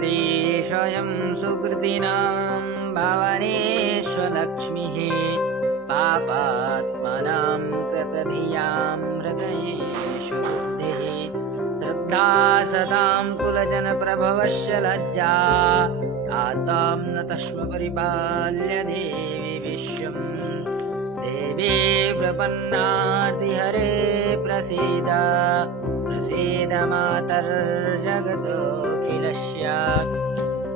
श्रीशयं सुकृतिनां भावनेष्वलक्ष्मीः पापात्मनां कृतधियां हृदयेषु बुद्धिः श्रद्धा सदां कुलजनप्रभवस्य लज्जा तातां न तस्म परिपाल्य देवी विश्वम् देवी प्रपन्नार्तिहरे प्रसीद प्रसीद मातर्जगदोऽखिलस्य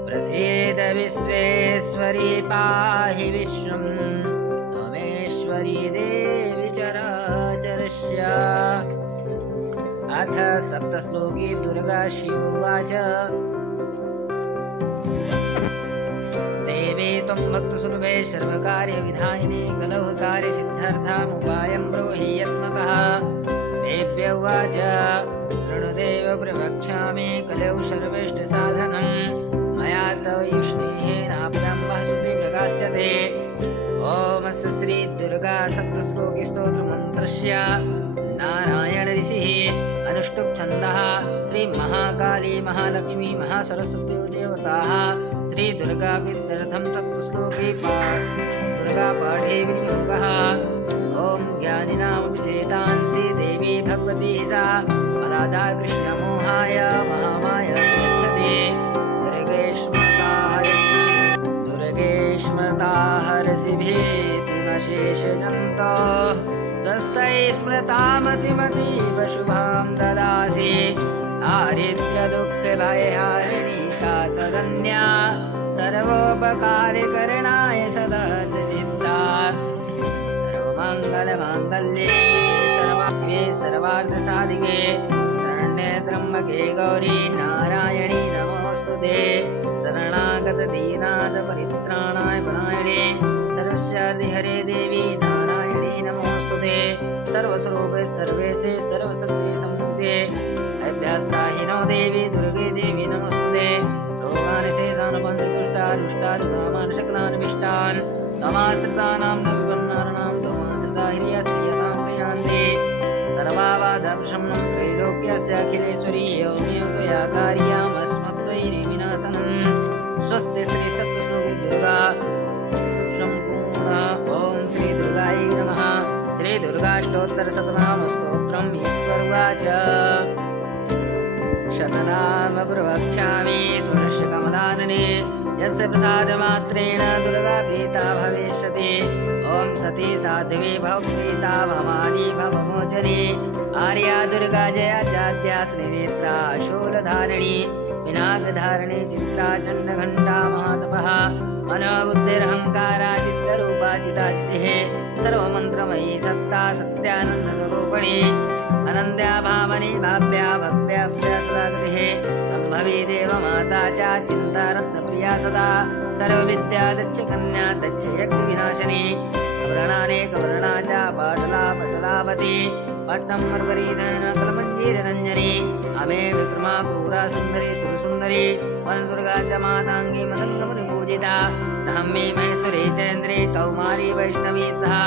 प्रसीद विश्वेश्वरी पाहि विश्वं त्वमेश्वरी देवी चराचरस्य। अथ सप्तश्लोकी दुर्गा शिवोवाच देवी त्वं भक्तसुलभे सर्वकार्यविधायिनी कलौहकार्यसिद्ध्यर्थमुपायं ब्रूहि यत्नतः। देव्य उवाच शृणुदेव प्रवक्ष्यामि कलौ सर्वेष्टसाधनं मया तव युष्णेनाभ्यां वहसुति प्रकाश्यते। ॐ अस्य श्रीदुर्गा सप्तश्लोकी स्तोत्रमन्त्रस्य नारायण ऋषिः अनुष्टुप् छन्दः श्रीमहाकाली महालक्ष्मी महासरस्वती देवताः श्रीदुर्गा विद्यर्थं सप्तश्लोकी दुर्गा पाठे विनियोगः। ॐ ज्ञानिनामभिचेतांसि देवी भगवती सा राधा कृष्णमोहाय महामाया यच्छते। दुर्गे स्मृता हरसि भीतिमशेषजन्तो स्वस्तै स्मृतामतिमतीव शुभां ददासि। दारिद्र्यदुःखभयहारिणी का तदन्या सर्वोपकारकरणाय सदा चित्ता। सर्वमङ्गलमाङ्गल्ये सर्वार्थसाधिके शरण्ये त्र्यम्बके गौरी नारायणी नमोऽस्तुते। शरणागतदीनाथ परित्राणाय परायणे सर्वस्यार्तिहरे देवी नारायणी नमोऽस्तुते। सर्वस्वरूपे सर्वेशे सर्वशक्ति संयुते अभ्यास्त्राहिनो देवी दुर्गे देवी नमोऽस्तुते। रोगान् शेषान् बन्धुष्टारुष्टारुकामान् शकलान् तमाश्रितानां न विपन्नानां तमाश्रिता हिर्यश्रियतां प्रयान्ति। सर्वाबाधप्रशमनं त्रैलोक्यस्याखिलेश्वरी एवमेव त्वया कार्यामस्मद्वैरिविनाशनं। स्वस्ति श्री सप्तश्लोकी दुर्गा सम्पूर्णा। ॐ श्री दुर्गायै नमः। श्री दुर्गाष्टोत्तरशतनामस्तोत्रम् ईश्वरुवाच शतनाम प्रवक्ष्यामि सुरस्य कमलानने यस्य प्रसादमात्रेण दुर्गा प्रीता भविष्यति। ॐ सती साध्वी भवप्रीता भवानी भवमोचनी आर्या दुर्गा जया चाद्या त्रिनेत्रा शूलधारिणी पिनाकधारिणी चित्रा चण्डघण्टा महातपः मनोबुद्धिरहङ्कारा चित्तरूपा चिताचितिः सर्वमन्त्रमयी सत्ता सत्यानन्दस्वरूपिणी अनन्द्या भावनी भाव्या भव्याभ्या सदा गतिः सम्भवी देवमाता च चिन्तारत्नप्रिया सदा सर्वविद्या दक्ष कन्या दक्ष यज्ञविनाशिनी अवर्णानेकवर्णा च पाटला पटलावती पट्टं मर्वरीधन कलमञ्जीररञ्जनी अमे विक्रमा क्रूरा सुन्दरी सुरसुन्दरी वनदुर्गा च माताङ्गी मदङ्गमुनिपूजिता ब्रह्मी महेश्वरी चेन्द्री कौमारी वैष्णवी तथा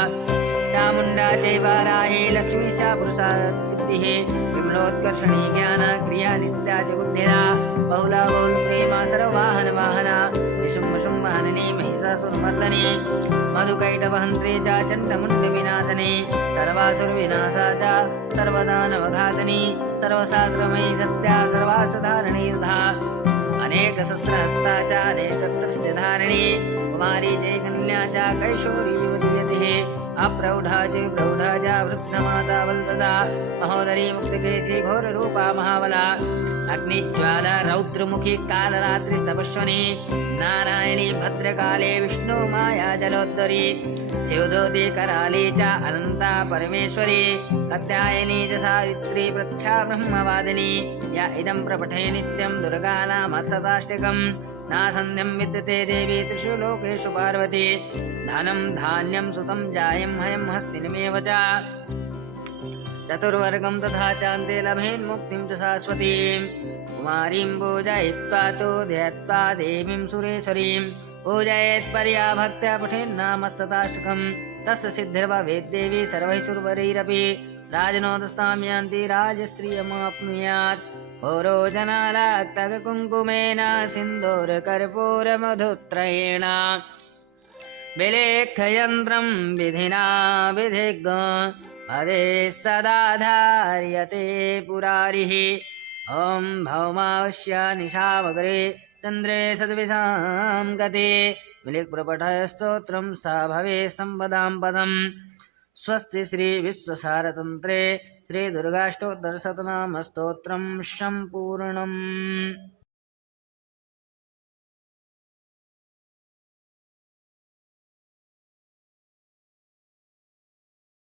चामुण्डा चैवाराही लक्ष्मी च पुरुषाकृतिः विमलोत्कर्षणी ज्ञान क्रिया नित्या च बुद्धिदा बहुला बहुलप्रेमा सर्ववाहन वाहना निशुम्भशुम्भहननी महिषासुरमर्दनी मधुकैटवहन्त्री च चण्डमुण्डविनाशनी सर्वासुरविनाशा च सर्वदानवघातनी सर्वशास्त्रमयी सत्या सर्वासधारणी युधा अनेकशस्त्रहस्ता च अनेकत्रस्य धारिणी कुमारी जयकन्या च कैशोरी युवतीयतिः अप्रौढा च विप्रौढा च वृद्धमाता बलप्रदा महोदरी मुक्तकेशी घोररूपा महाबला अग्निज्वाला रौद्रमुखी कालरात्रिस्तपस्वनी नारायणी भद्रकाले विष्णु माया जलोद्धरी शिवदूती कराली च अनन्ता परमेश्वरी कात्यायनी च सावित्री प्रच्छा ब्रह्मवादिनी या इदं प्रपठे नित्यं दुर्गानामशताष्टकम् नासन्ध्यं विद्यते देवी त्रिषु लोकेषु पार्वती धनं धान्यं सुतं जायं हयं हस्तिनमेव च चतुर्वर्गं तथा चान्ते लभेन्मुक्तिं च शाश्वतीं कुमारीं पूजयित्वा तु ध्यत्वा देवीं सुरेश्वरीं पूजयेत्पर्या भक्त्या पठेन्नामशताष्टकं तस्य सिद्धिर्भवेद्देवी सर्वैः सुरवरैरपि राजनोदस्ताम्यन्ति राजश्रियमाप्नुयात् पौरोजनालाक्तकुङ्कुमेन सिन्दूरकर्पूरमधुत्रयेण विलेख्ययन्त्रं विधिना विधिज्ञ भवेत् सदा धार्यते पुरारिः ॐ भौमावश्य निशामग्रे चन्द्रे सद्विषां गते विलिप्रपठस्तोत्रं स भवेत् सम्पदां पदम् स्वस्ति श्री विश्वसारतन्त्रे श्री दुर्गाष्टोत्तरशतनामस्तोत्रं सम्पूर्णम्।